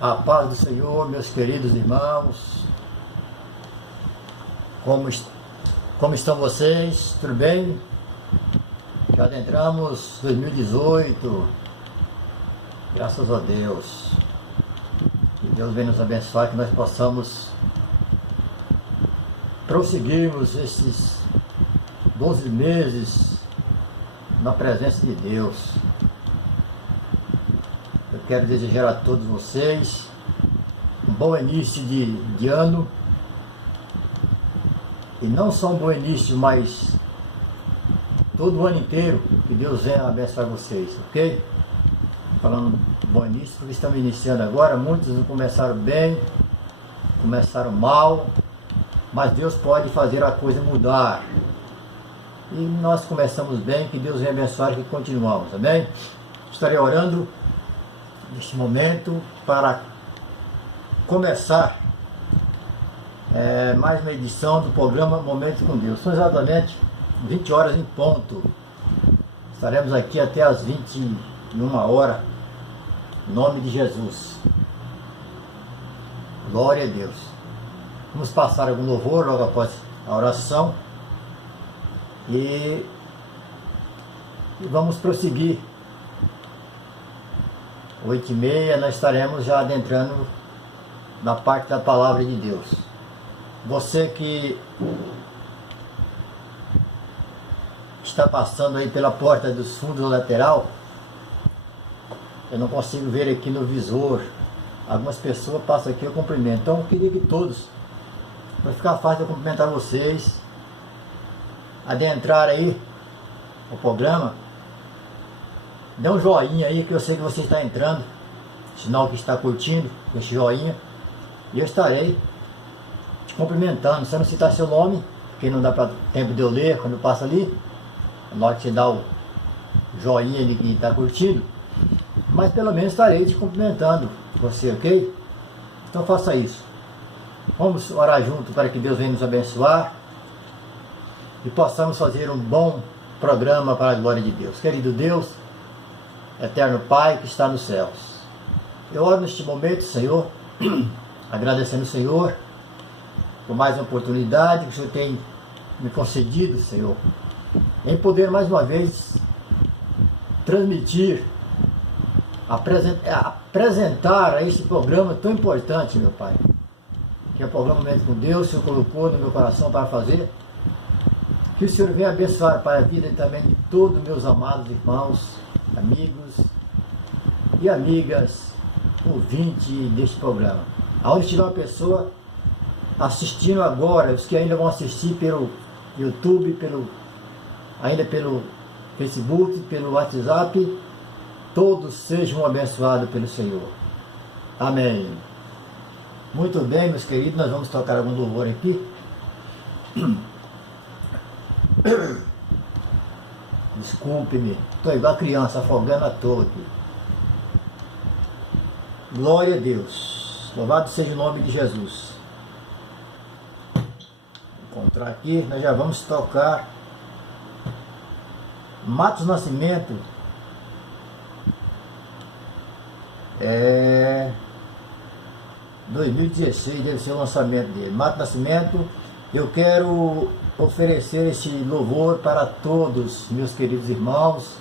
A paz do Senhor, meus queridos irmãos. Como estão vocês? Tudo bem? Já adentramos 2018. Graças a Deus. Que Deus venha nos abençoar, que nós possamos prosseguirmos esses 12 meses na presença de Deus. Eu quero desejar a todos vocês um bom início de ano. E não só um bom início, mas todo o ano inteiro, que Deus venha abençoar vocês, ok? Falando bom início, porque estamos iniciando agora, muitos não começaram bem, começaram mal, mas Deus pode fazer a coisa mudar. E nós começamos bem, que Deus venha abençoar e que continuamos, amém? Estarei orando neste momento para começar mais uma edição do programa Momento com Deus. São exatamente 20 horas em ponto. Estaremos aqui até as 21 horas, em nome de Jesus. Glória a Deus. Vamos passar algum louvor logo após a oração e vamos prosseguir. 8h30 nós estaremos já adentrando na parte da palavra de Deus. Você que está passando aí pela porta dos fundos lateral, eu não consigo ver aqui no visor. Algumas pessoas passam aqui, eu cumprimento. Então eu queria que todos, para ficar fácil de cumprimentar vocês, adentrar aí o programa, dê um joinha aí, que eu sei que você está entrando, sinal que está curtindo esse joinha, e eu estarei te cumprimentando. Se eu não citar seu nome, porque não dá para tempo de eu ler quando passa ali, na hora que você dá o joinha ali que está curtindo, mas pelo menos estarei te cumprimentando você, ok? Então faça isso. Vamos orar junto para que Deus venha nos abençoar e possamos fazer um bom programa para a glória de Deus. Querido Deus, eterno Pai que está nos céus, eu oro neste momento, Senhor, agradecendo o Senhor por mais uma oportunidade que o Senhor tem me concedido, Senhor, em poder mais uma vez transmitir, apresentar a este programa tão importante, meu Pai, que é o programa Momento com Deus. O Senhor colocou no meu coração para fazer. Que o Senhor venha abençoar, Pai, a vida também de todos meus amados irmãos, amigos e amigas ouvintes deste programa. Aonde estiver uma pessoa assistindo agora, os que ainda vão assistir pelo YouTube, ainda pelo Facebook, pelo WhatsApp, todos sejam abençoados pelo Senhor. Amém. Muito bem, meus queridos, nós vamos tocar algum louvor aqui. Desculpe-me, estou igual a criança, afogando a toa aqui. Glória a Deus. Louvado seja o nome de Jesus. Vou encontrar aqui, nós já vamos tocar Matos Nascimento. 2016 deve ser o lançamento dele. Matos Nascimento. Eu quero oferecer esse louvor para todos meus queridos irmãos,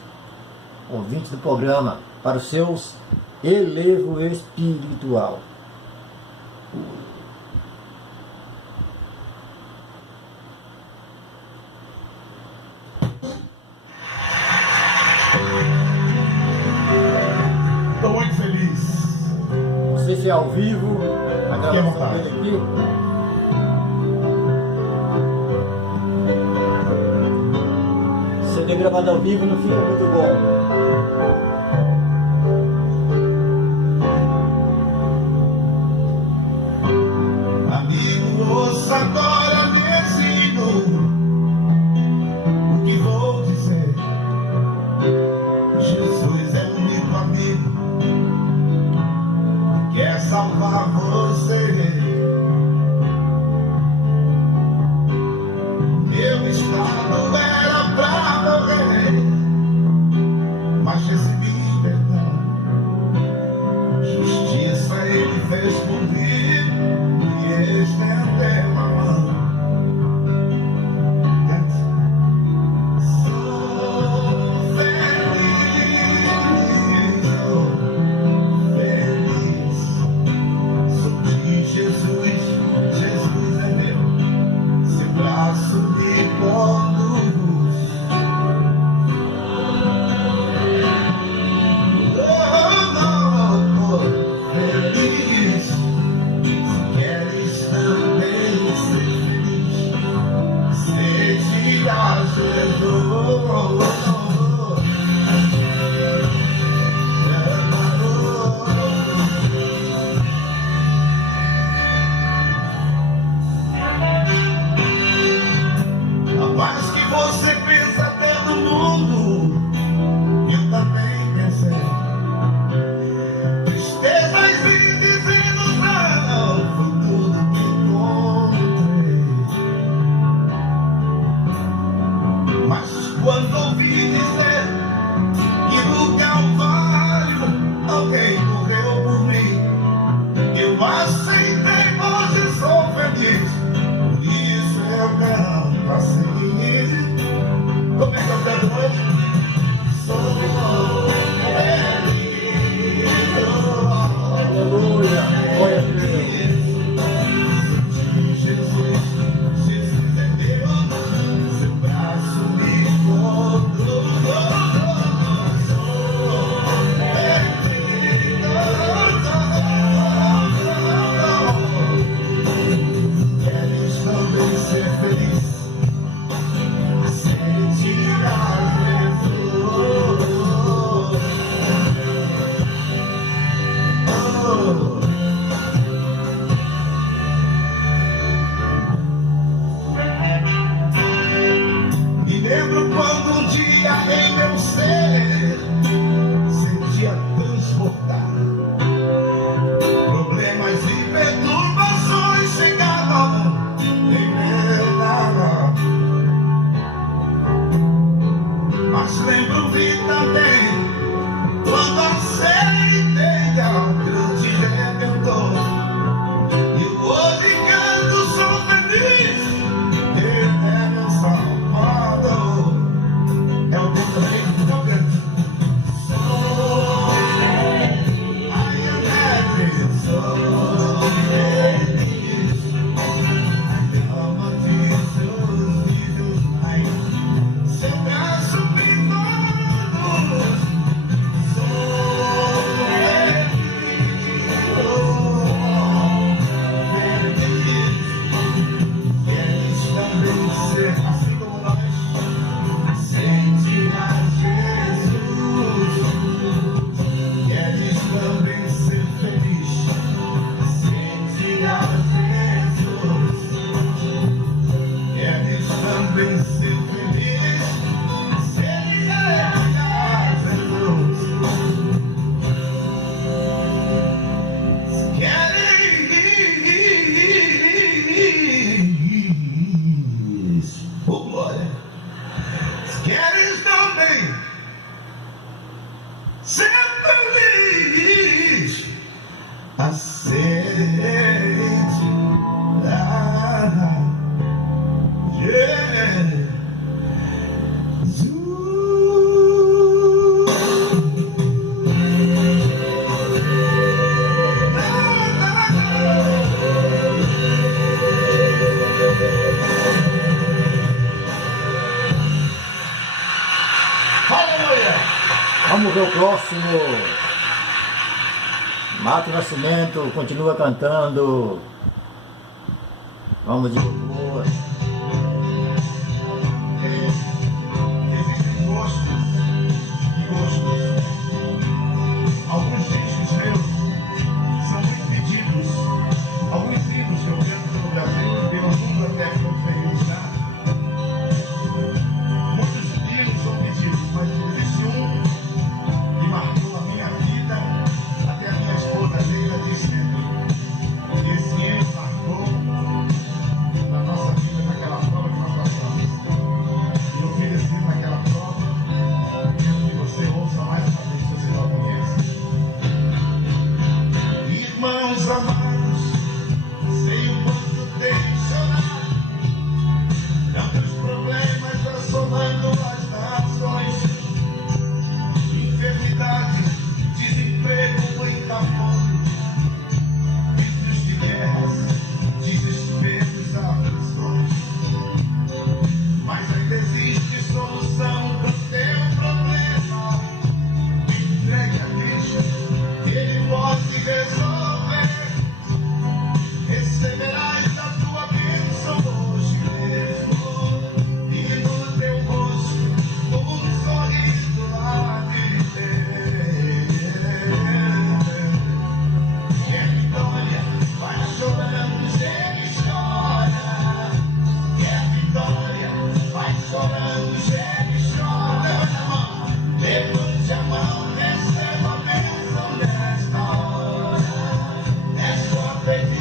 ouvintes do programa, para os seus elevo espiritual. Estou muito feliz. Não sei se é ao vivo, a gravação dele aqui. CD gravado ao vivo não fica muito bom. Amigo, ouça agora, me ensino o que vou dizer. Jesus é um único amigo, quer salvar você. Meu estado era pra morrer, mas recebi perdão. Justiça ele aceite. Yeah. Vamos ver o próximo. Mato Nascimento continua cantando. Vamos de boa. Existem gostos e gostos. Alguns discos meus são muito pedidos. Alguns hinos que eu canto pelo Brasil e pelo mundo até que eu feliz, tá? Muitos hinos são pedidos, mas existe um que marcou a minha vida até a minha esposa Leila de sempre. E esse hino marcou na nossa vida, naquela prova que nós passamos. E eu fiz esse hino naquela prova, quero que você ouça mais uma vez, se você não conhece. Irmãos amados, sei o quanto tem chorado, tantos problemas assolando as nações, enfermidade, desemprego, muita fome, vícios de guerras, desesperos, aflições. Mas ainda existe solução pro teu problema. Entregue a Cristo, Ele pode resolver. Receberás a tua bênção hoje mesmo, e no teu rosto um sorriso há de ter. E a vitória vai chorando, ele chora. E a vitória vai chorando, ele chora. Levante a mão, receba a bênção nesta hora. Nesta vez,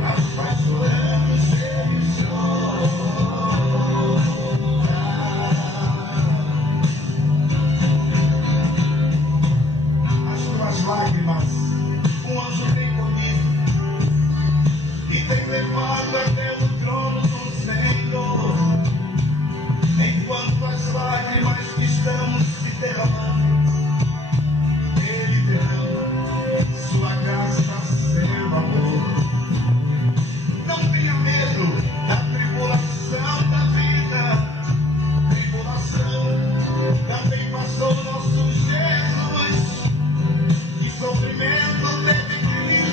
mas vai chorando, ele chora. As tuas lágrimas, um anjo vem comigo e tem levado até o trono do Senhor. Enquanto as lágrimas que estamos se derramando, Ele derrama sua graça, seu amor. Não tenha medo da tribulação da vida. Tribulação também passou nosso Jesus. Que sofrimento teve Cristo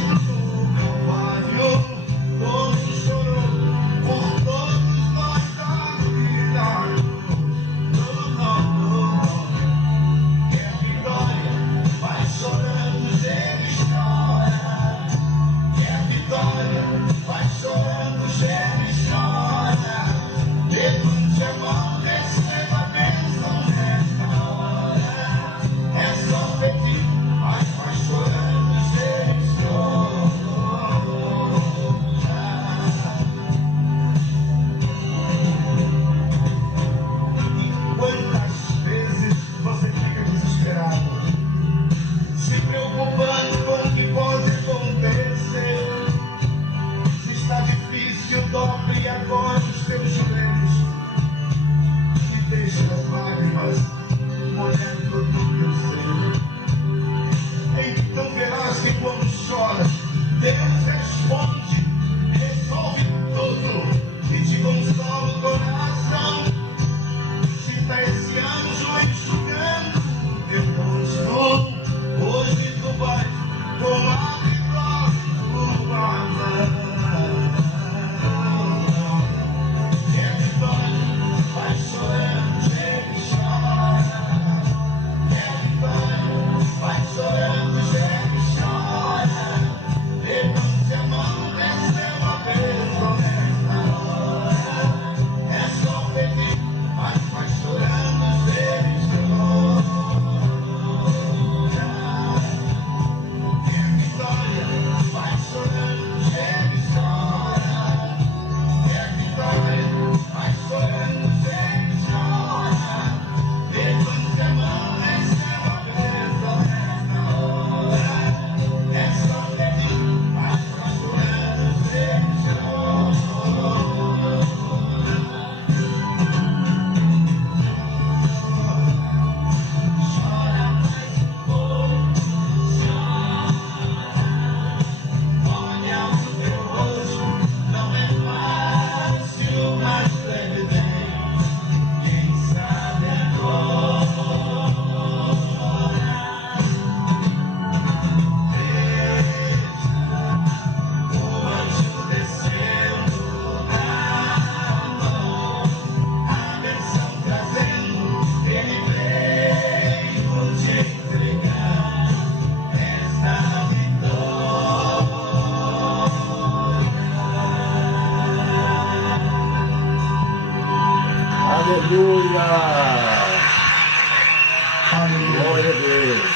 Aleluia. Glória a Deus.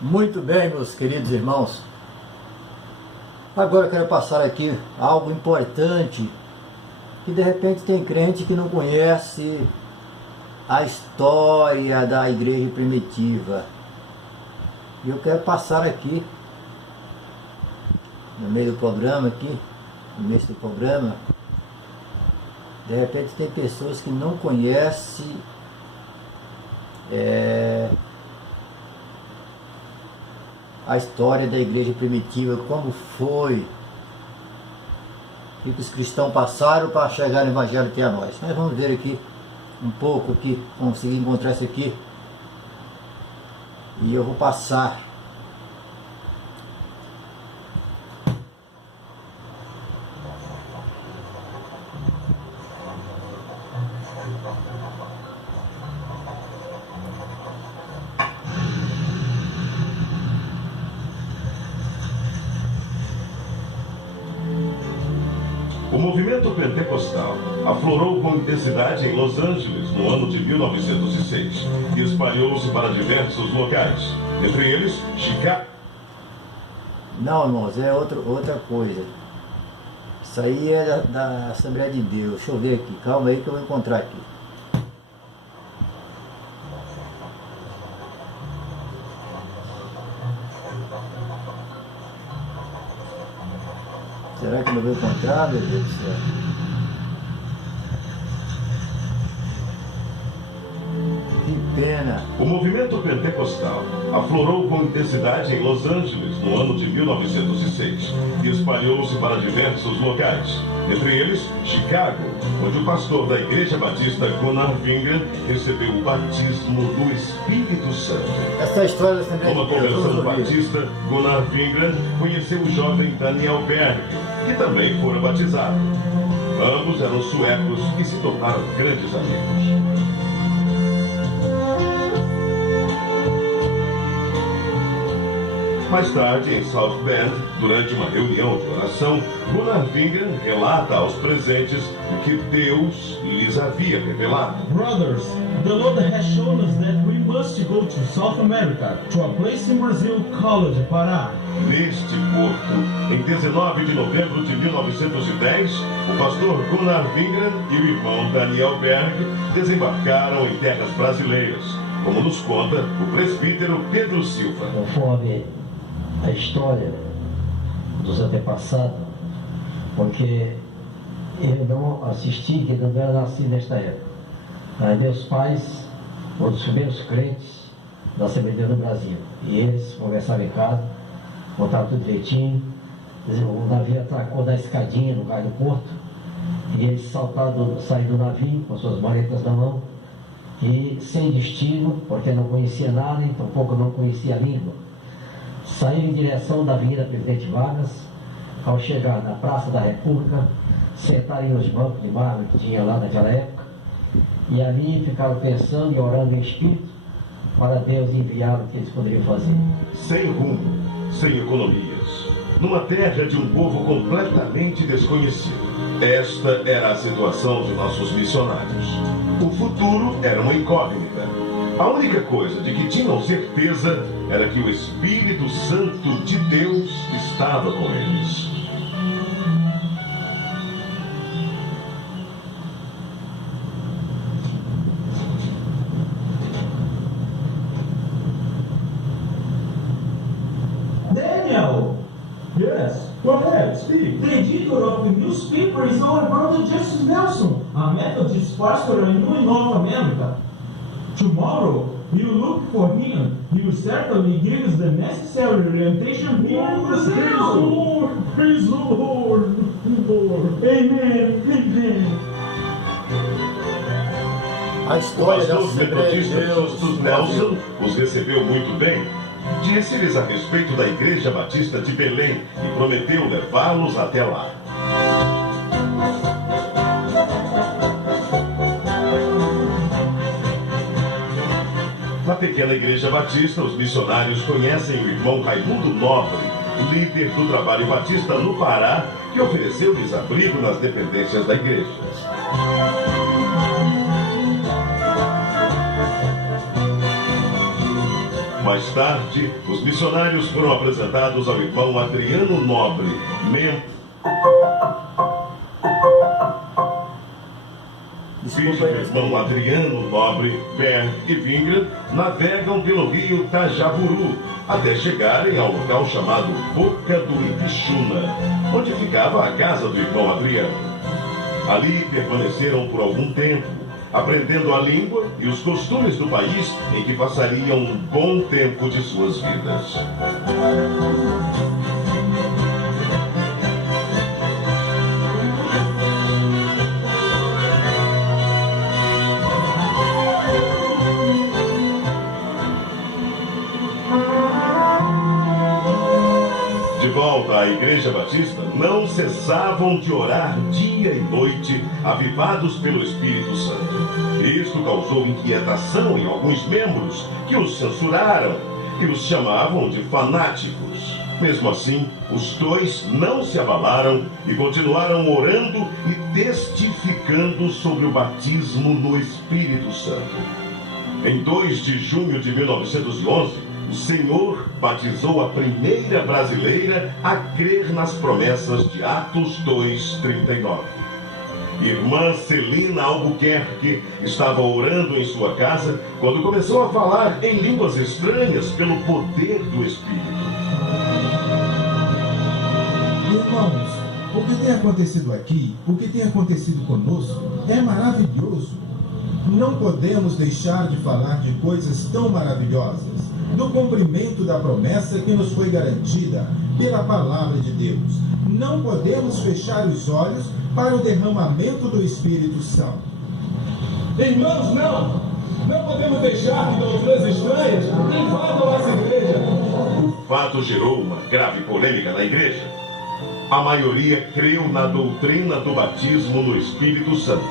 Muito bem, meus queridos irmãos. Agora eu quero passar aqui algo importante, que de repente tem crente que não conhece a história da igreja primitiva. E eu quero passar aqui, no meio do programa aqui, no início do programa, de repente tem pessoas que não conhecem a história da igreja primitiva, como foi, o que os cristãos passaram para chegar no evangelho até a nós. Mas vamos ver aqui um pouco, aqui, conseguir encontrar isso aqui, e eu vou passar. O movimento pentecostal aflorou com intensidade em Los Angeles no ano de 1906 e espalhou-se para diversos locais, entre eles Chicago. Não, irmãos, é outra coisa. Isso aí é da Assembleia de Deus. Deixa eu ver aqui, calma aí que eu vou encontrar aqui. Será que eu não vou encontrar, meu Deus do céu? Que pena. O movimento pentecostal aflorou com intensidade em Los Angeles no ano de 1906 e espalhou-se para diversos locais, entre eles Chicago, onde o pastor da Igreja Batista Gunnar Vingan recebeu o batismo do Espírito Santo. Essa é a história da Assembleia Numa de Deus. conversão Vamos ouvir. batista, Gunnar Vingan conheceu o jovem Daniel Berg, que também fora batizado. Ambos eram suecos e se tornaram grandes amigos. Mais tarde, em South Bend, durante uma reunião de oração, Gunnar Vingan relata aos presentes o que Deus lhes havia revelado. Brothers, the Lord has shown us that we must go to South America, to a place in Brazil called Pará. Neste porto, em 19 de novembro de 1910, o pastor Gunnar Vingan e o irmão Daniel Berg desembarcaram em terras brasileiras, como nos conta o presbítero Pedro Silva. Conforme a história dos antepassados, porque eu não assisti, que não era nascido nesta época. Mas meus pais foram os primeiros crentes da Assembleia de Deus no Brasil. E eles conversavam em casa, contavam tudo direitinho. O navio atracou na escadinha no cais do porto, e eles saíram do navio com suas maletas na mão, e sem destino, porque não conhecia nada e tampouco não conhecia a língua. Saíram em direção da Avenida Presidente Vargas. Ao chegar na Praça da República, sentaram nos bancos de mármore que tinha lá naquela época, e ali ficaram pensando e orando em espírito para Deus enviar o que eles poderiam fazer. Sem rumo, sem economias, numa terra de um povo completamente desconhecido. Esta era a situação de nossos missionários. O futuro era uma incógnita. A única coisa de que tinham certeza era que o Espírito Santo de Deus estava com eles. Daniel! Yes, go ahead, speak. The editor of the newspaper is our brother Justice Nelson, a Methodist pastor in North America. Tomorrow, you look for him. He will certainly give us the necessary orientation here in Brazil. Praise the Lord, Lord. Amen, amen. A O história da pastor Assembleia de metodista Deus. Justus Nelson os recebeu muito bem. Disse-lhes a respeito da Igreja Batista de Belém e prometeu levá-los até lá. Na pequena Igreja Batista, os missionários conhecem o irmão Raimundo Nobre, líder do trabalho batista no Pará, que ofereceu-lhes abrigo nas dependências da igreja. Mais tarde, os missionários foram apresentados ao irmão Adriano Nobre, filho do irmão Adriano Nobre, Berg e Vingra, navegam pelo rio Tajaburu, até chegarem ao local chamado Boca do Ipixuna, onde ficava a casa do irmão Adriano. Ali permaneceram por algum tempo, aprendendo a língua e os costumes do país em que passariam um bom tempo de suas vidas. De volta à Igreja Batista, não cessavam de orar dia e noite, avivados pelo Espírito Santo. Isto causou inquietação em alguns membros, que os censuraram e os chamavam de fanáticos. Mesmo assim, os dois não se abalaram e continuaram orando e testificando sobre o batismo no Espírito Santo. Em 2 de junho de 1911, o Senhor batizou a primeira brasileira a crer nas promessas de Atos 2:39. Irmã Celina Albuquerque estava orando em sua casa quando começou a falar em línguas estranhas pelo poder do Espírito. Irmãos, o que tem acontecido aqui, o que tem acontecido conosco, é maravilhoso. Não podemos deixar de falar de coisas tão maravilhosas, do cumprimento da promessa que nos foi garantida pela palavra de Deus. Não podemos fechar os olhos para o derramamento do Espírito Santo. Irmãos, não podemos deixar que doutrinas estranhas invadam nossa igreja. O fato gerou uma grave polêmica na igreja. A maioria creu na doutrina do batismo no Espírito Santo.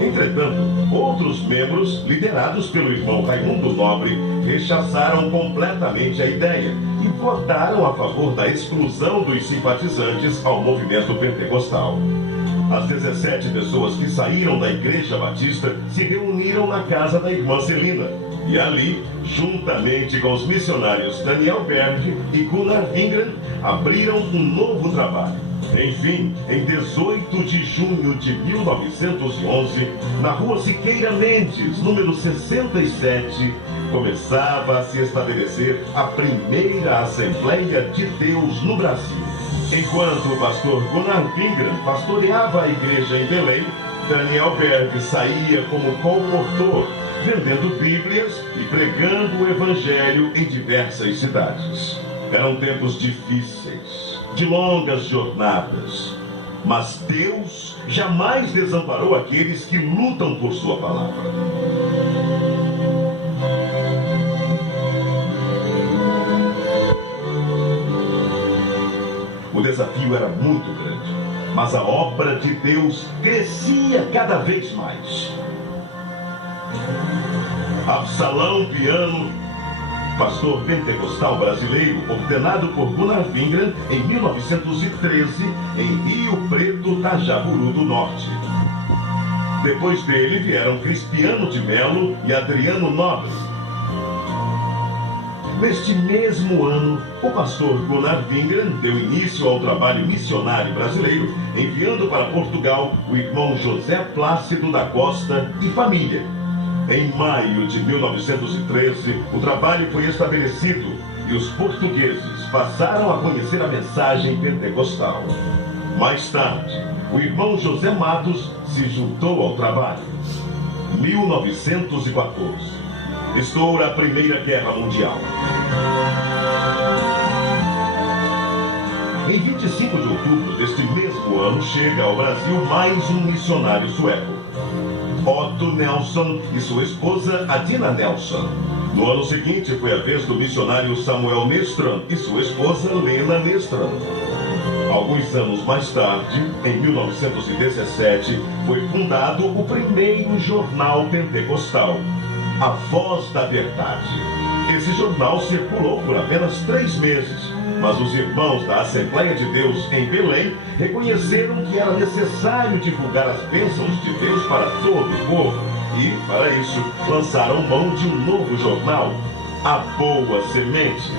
Entretanto, outros membros, liderados pelo irmão Raimundo Nobre, rechaçaram completamente a ideia e votaram a favor da exclusão dos simpatizantes ao movimento pentecostal. As 17 pessoas que saíram da Igreja Batista se reuniram na casa da irmã Celina e ali, juntamente com os missionários Daniel Berg e Gunnar Wingren, abriram um novo trabalho. Enfim, em 18 de junho de 1911, na rua Siqueira Mendes, número 67, começava a se estabelecer a primeira Assembleia de Deus no Brasil. Enquanto o pastor Gunnar Wingren pastoreava a igreja em Belém, Daniel Berg saía como comportor, vendendo Bíblias e pregando o Evangelho em diversas cidades. Eram tempos difíceis, de longas jornadas, mas Deus jamais desamparou aqueles que lutam por sua palavra. O desafio era muito grande, mas a obra de Deus crescia cada vez mais. Absalão Piano, pastor pentecostal brasileiro, ordenado por Gunnar Wingren em 1913, em Rio Preto, Tajaburu do Norte. Depois dele vieram Crispiano de Melo e Adriano Nobre. Neste mesmo ano, o pastor Gunnar Wingren deu início ao trabalho missionário brasileiro, enviando para Portugal o irmão José Plácido da Costa e família. Em maio de 1913, o trabalho foi estabelecido e os portugueses passaram a conhecer a mensagem pentecostal. Mais tarde, o irmão José Matos se juntou ao trabalho. 1914. Estoura a Primeira Guerra Mundial. Em 25 de outubro deste mesmo ano, chega ao Brasil mais um missionário sueco, Otto Nelson e sua esposa Adina Nelson. No ano seguinte foi a vez do missionário Samuel Nestran e sua esposa Lena Nestran. Alguns anos mais tarde, em 1917, foi fundado o primeiro jornal pentecostal, A Voz da Verdade. Esse jornal circulou por apenas 3 meses, mas os irmãos da Assembleia de Deus em Belém reconheceram que era necessário divulgar as bênçãos de Deus para todo o povo e, para isso, lançaram mão de um novo jornal, A Boa Semente,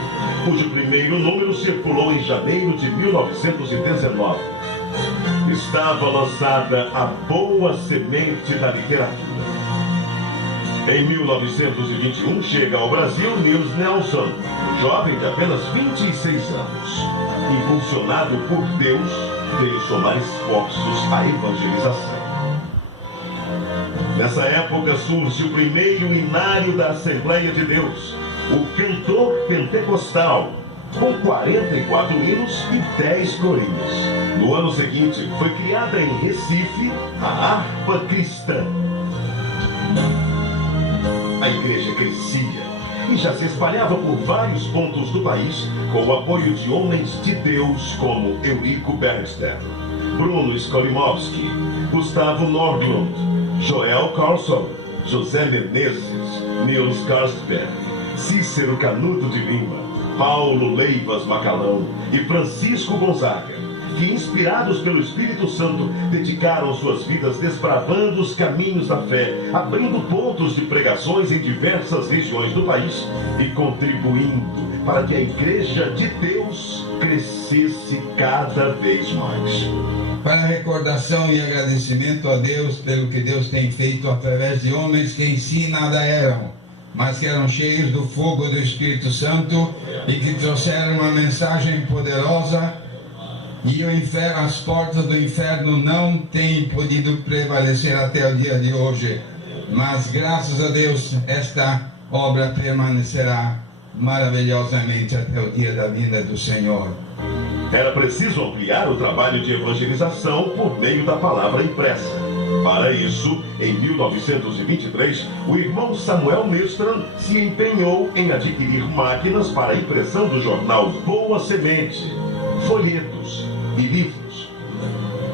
cujo primeiro número circulou em janeiro de 1919. Estava lançada a Boa Semente da Literatura. Em 1921 chega ao Brasil Nils Nelson, jovem de apenas 26 anos. Impulsionado por Deus, veio somar esforços à evangelização. Nessa época surge o primeiro inário da Assembleia de Deus, o Cantor Pentecostal, com 44 hinos e 10 corinhos. No ano seguinte, foi criada em Recife a Harpa Cristã. A igreja crescia e já se espalhava por vários pontos do país com o apoio de homens de Deus como Eurico Bergster, Bruno Skolimowski, Gustavo Nordlund, Joel Carlson, José Menezes, Nils Carlsberg, Cícero Canuto de Lima, Paulo Leivas Macalão e Francisco Gonzaga, que, inspirados pelo Espírito Santo, dedicaram suas vidas desbravando os caminhos da fé, abrindo pontos de pregações em diversas regiões do país e contribuindo para que a Igreja de Deus crescesse cada vez mais. Para recordação e agradecimento a Deus pelo que Deus tem feito através de homens que em si nada eram, mas que eram cheios do fogo do Espírito Santo e que trouxeram uma mensagem poderosa. E o inferno, as portas do inferno não têm podido prevalecer até o dia de hoje. Mas graças a Deus esta obra permanecerá maravilhosamente até o dia da vinda do Senhor. Era preciso ampliar o trabalho de evangelização por meio da palavra impressa. Para isso, em 1923, o irmão Samuel Mestran se empenhou em adquirir máquinas para a impressão do jornal Boa Semente, folhetos e livros.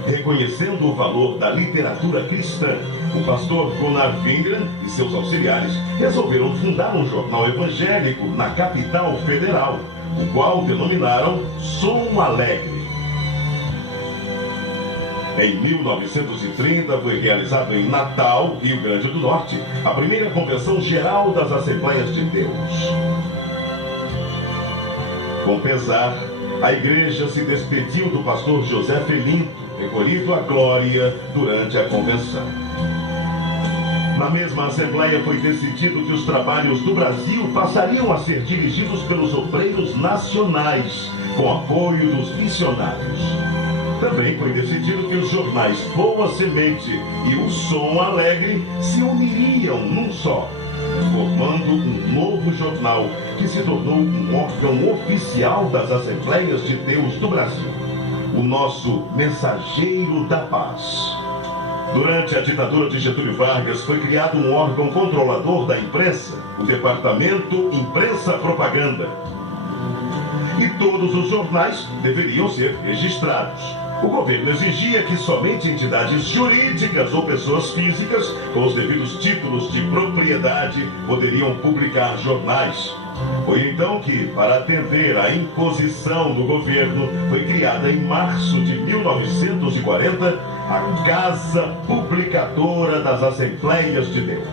Reconhecendo o valor da literatura cristã, o pastor Gunnar Wingren e seus auxiliares resolveram fundar um jornal evangélico na capital federal, o qual denominaram Som Alegre. Em 1930 foi realizado em Natal, Rio Grande do Norte, a primeira convenção geral das Assembleias de Deus. Com pesar, a igreja se despediu do pastor José Felinto, recolhido à glória durante a convenção. Na mesma assembleia foi decidido que os trabalhos do Brasil passariam a ser dirigidos pelos obreiros nacionais, com apoio dos missionários. Também foi decidido que os jornais Boa Semente e o Som Alegre se uniriam num só, formando um novo jornal que se tornou um órgão oficial das Assembleias de Deus do Brasil, o nosso Mensageiro da Paz. Durante a ditadura de Getúlio Vargas foi criado um órgão controlador da imprensa, o Departamento Imprensa Propaganda. E todos os jornais deveriam ser registrados. O governo exigia que somente entidades jurídicas ou pessoas físicas com os devidos títulos de propriedade poderiam publicar jornais. Foi então que, para atender à imposição do governo, foi criada em março de 1940 a Casa Publicadora das Assembleias de Deus.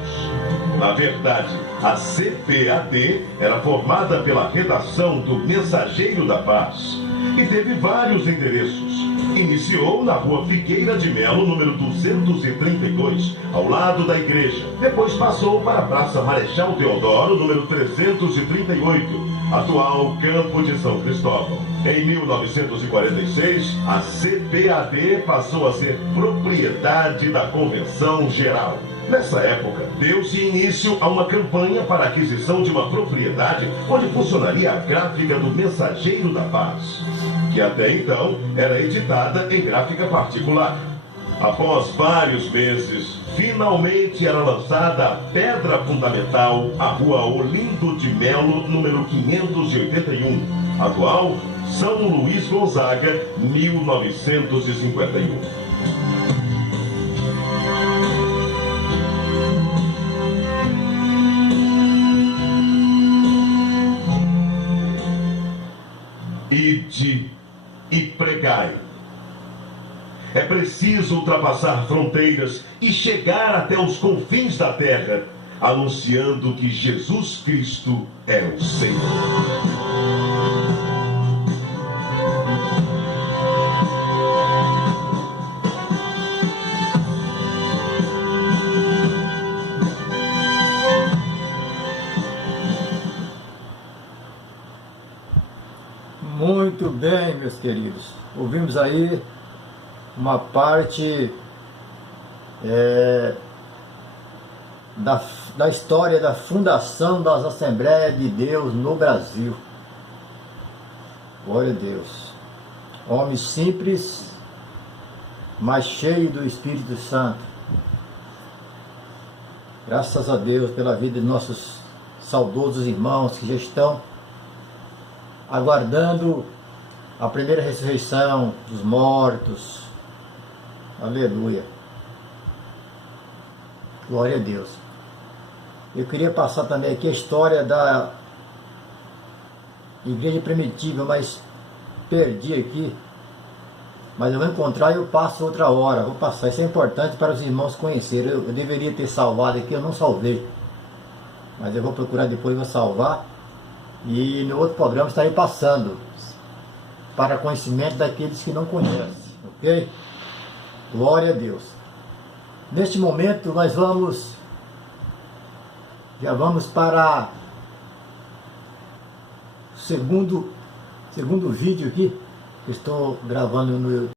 Na verdade, a CPAD era formada pela redação do Mensageiro da Paz e teve vários endereços. Iniciou na Rua Figueira de Melo, número 232, ao lado da igreja. Depois passou para a Praça Marechal Deodoro, número 338, atual Campo de São Cristóvão. Em 1946, a CPAD passou a ser propriedade da Convenção Geral. Nessa época, deu-se início a uma campanha para a aquisição de uma propriedade onde funcionaria a gráfica do Mensageiro da Paz, que até então era editada em gráfica particular. Após vários meses, finalmente era lançada a pedra fundamental, a Rua Olindo de Melo, número 581, atual São Luís Gonzaga, 1951. É preciso ultrapassar fronteiras e chegar até os confins da terra, anunciando que Jesus Cristo é o Senhor. Muito bem, meus queridos. Ouvimos aí uma parte da história da fundação das Assembleias de Deus no Brasil. Glória a Deus. Homem simples, mas cheio do Espírito Santo. Graças a Deus pela vida de nossos saudosos irmãos que já estão aguardando a primeira ressurreição dos mortos. Aleluia. Glória a Deus. Eu queria passar também aqui a história da igreja primitiva, mas perdi aqui. Mas eu vou encontrar e eu passo outra hora. Vou passar. Isso é importante para os irmãos conhecerem. Eu deveria ter salvado aqui, eu não salvei. Mas eu vou procurar depois, vou salvar. E no outro programa estarei passando para conhecimento daqueles que não conhecem, ok? Glória a Deus. Neste momento nós já vamos para o segundo vídeo aqui que estou gravando no YouTube.